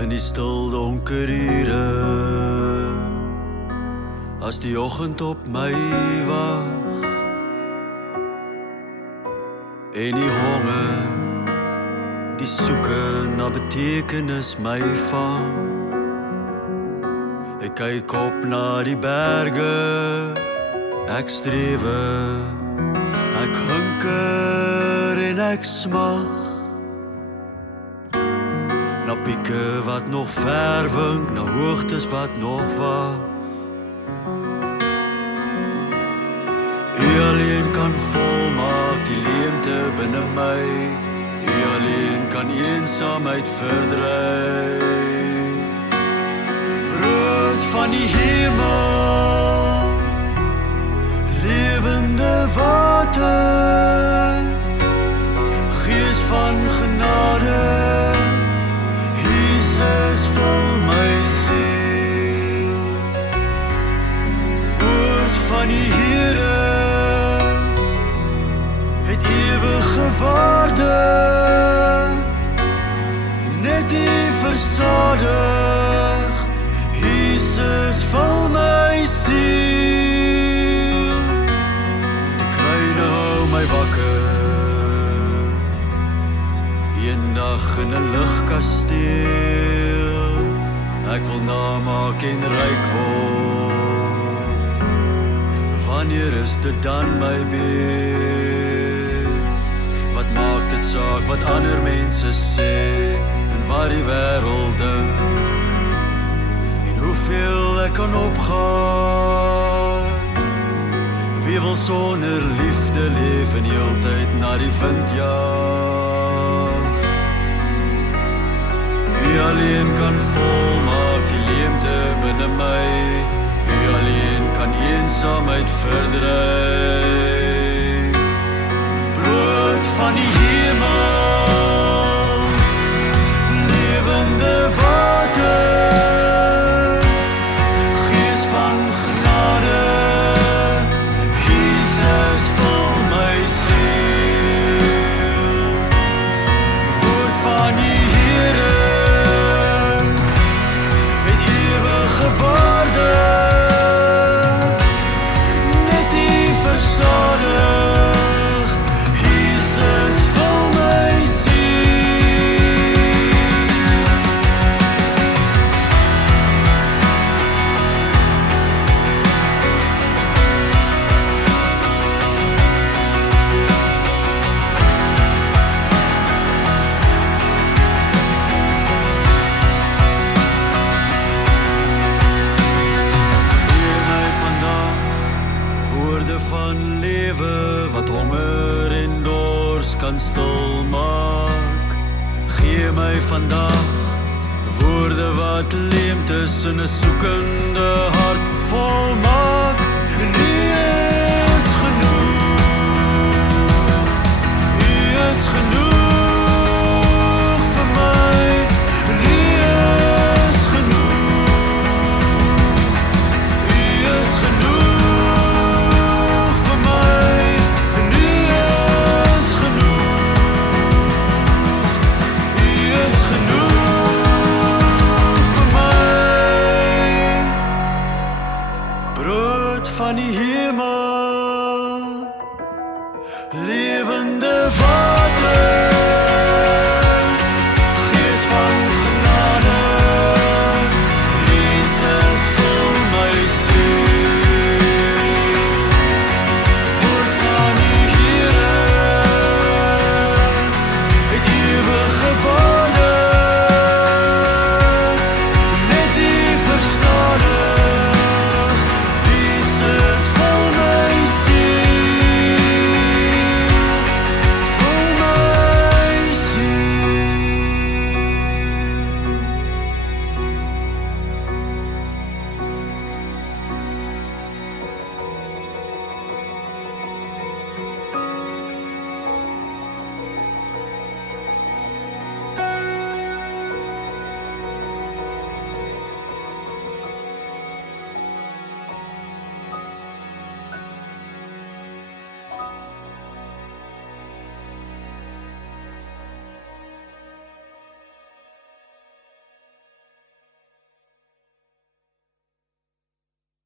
in die stil donker ure, as die oggend op my wag en die honger, die soeke na betekenis my vang. Ek kyk op na die berge, ek strewe, ek hunker en ek smag na pieke wat nog ver wink, na hoogtes wat nog wag. U alleen kan volmaak die leemte binne my, U alleen kan eensaamheid verdryf. Brood van die hemel, lewende water, Gees van genade, Jesus vul my siel. Woord van die Here het ewige waarde, net U versadig, Jesus vul my siel. Die kruine hou my wakker, eendag in 'n ligkasteel, ek wil namaak en ryk word. Wanneer is dit dan my beurt? Wat maak dit saak wat ander mense sê en wat die wêreld dink en hoeveel ek kan opgaan? Wie wil sonder liefde leef en heeltyd na die wind jaag? U alleen kan volmaak die leemte binne my, U alleen kan eensaamheid verdryf. Brood van die hemel, lewende water, Gees van genade, Jesus vul my siel. Woord van die Here het ewige waarde, net U versadig, Jesus vul my siel. Gee my vandag woorde van lewe wat honger en dors kan stil maak. Gee my vandag woorde wat leemtes in 'n soekende hart volmaak. En U is genoeg, U is genoeg.